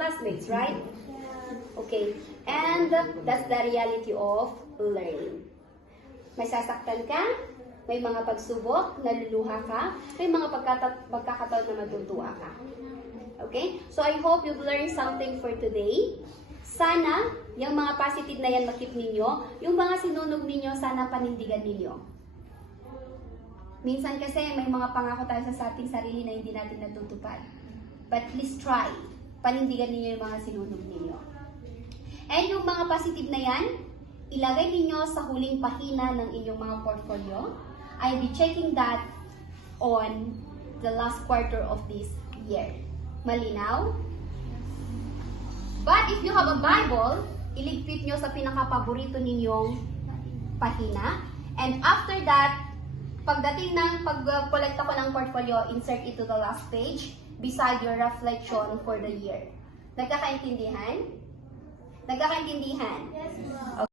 classmates, right? Okay. And that's the reality of learning. May sasaktan ka, may mga pagsubok, naluluha ka, may mga pagkakataon na matutuwa ka. Okay? So I hope you've learned something for today. Sana, yung mga positive na yan makip ninyo, yung mga sinunog ninyo, sana panindigan ninyo. Minsan kasi may mga pangako tayo sa ating sarili na hindi natin natutupad. But please try. Panindigan ninyo yung mga sinunog ninyo. And yung mga positive na yan, ilagay ninyo sa huling pahina ng inyong mga portfolio. I'll be checking that on the last quarter of this year. Malinaw? But if you have a Bible, iligpit nyo sa pinaka-paborito ninyong pahina. And after that, pagdating ng pag-collect ako ng portfolio, insert it to the last page beside your reflection for the year. Nagkakaintindihan? Nagkakaintindihan? Yes, ma'am.